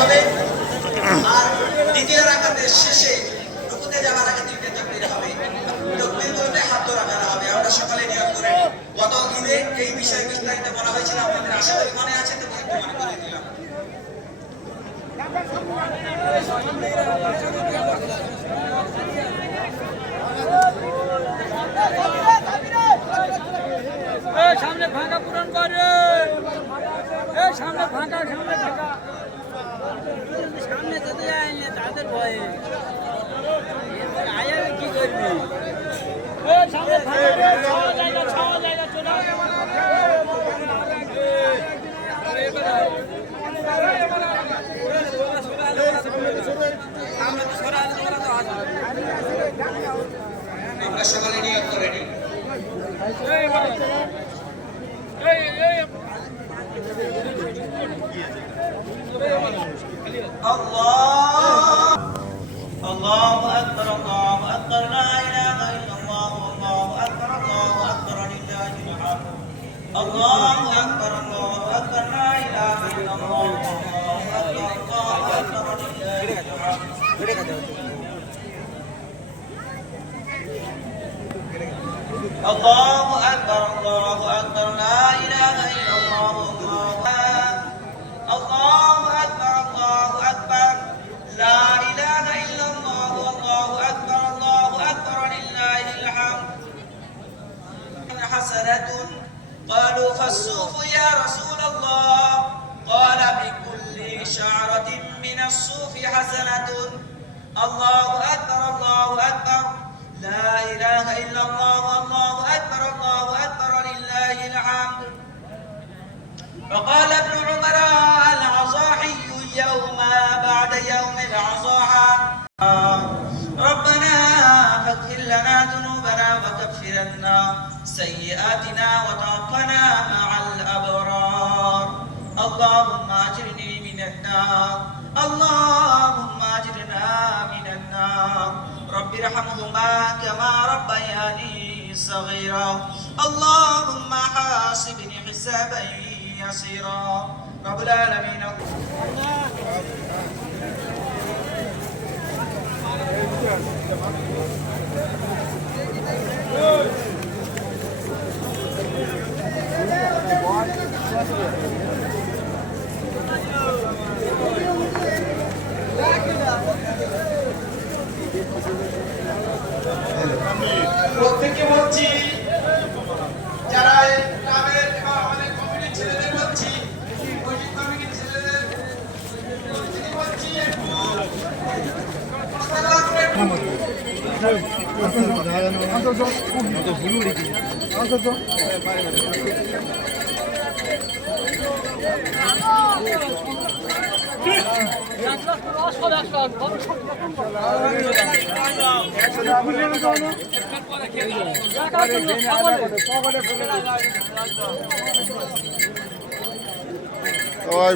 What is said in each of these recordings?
হবে। আর দ্বিতীয় রাকাতের শেষে রুকুতে যাওয়ার আগে 3টে তাকবীর হবে। তাকবীরগুলোতে হাত রাখা হবে। আমরা সকালে নিয়ত করে গত ঈদে এই বিষয়ে বিস্তারিত বলা হয়েছিল, আপনাদের আশা করি মনে আছে, তো একটু মনে করে দিলাম। সামনে ফাঁকা পূরণ করে, সামনে ফাঁকা, সামনে ফাঁকা, সামনে যেতে যায়নি তাদের ভয়ে আয়া কি করবি। সামনে ফাঁকা, ছাওয়া জায়গা, ছাওয়া জায়গা চলে আসে। আমরা সকালে নিয়ত করে নিই। الله الله أكبر الله أكبر لا إله إلا الله الله أكبر الله أكبر لله الحمد الله أكبر الله أكبر لا إله إلا الله الله أكبر لله الحمد الله أكبر الله أكبر لا إله إلا الله الله أكبر الله أكبر لا إله إلا الله الله أكبر لله الحمد حسنة قالوا فالصوف يا رسول الله قال بكل شعرة من الصوف حسنة الله أكبر لا إله إلا الله الله أكبر لله الحمد فقال ابن عمر العصاحي يوم بعد يوم العصاحة ربنا فاغفر لنا ذنوبنا وكفر عنا سيئاتنا وتوفنا مع الأبرار اللهم أجرني من النار اللهم أجرنا من النار رب ارحمهما كما ربياني صغيرا اللهم حاسبني حسابا يسيرا رب العالمين প্রত্যেককে বলছি, যারা ক্লাবের এবং আমাদের কমিটির ছেলেদের বলছি, মসজিদ কমিটির ছেলেদের বলছি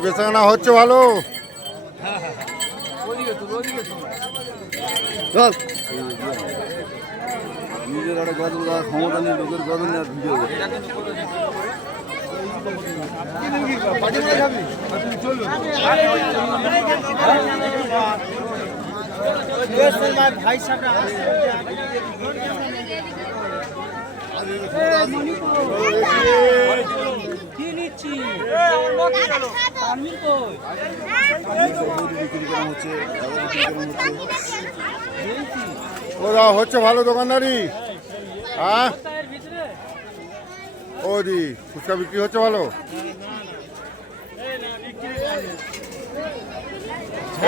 বেচাকেনা হচ্ছে ভালো। নিজের একটা গদল দেওয়ার ক্ষমতা নেই, লোকের গদল নেওয়ার ভিডিও ভাই কি নিচ্ছি ওরা হচ্ছে ভালো দোকানদারি। হ্যাঁ ও দি ফুচকা বিক্রি হচ্ছে ভালো।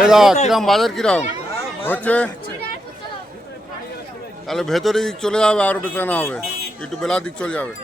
এদা কিরম বাজার কিরম হচ্ছে? তাহলে ভেতরের দিক চলে যাবে, আরো বেচাকেনা হবে, একটু বেলার দিক চলে যাবে।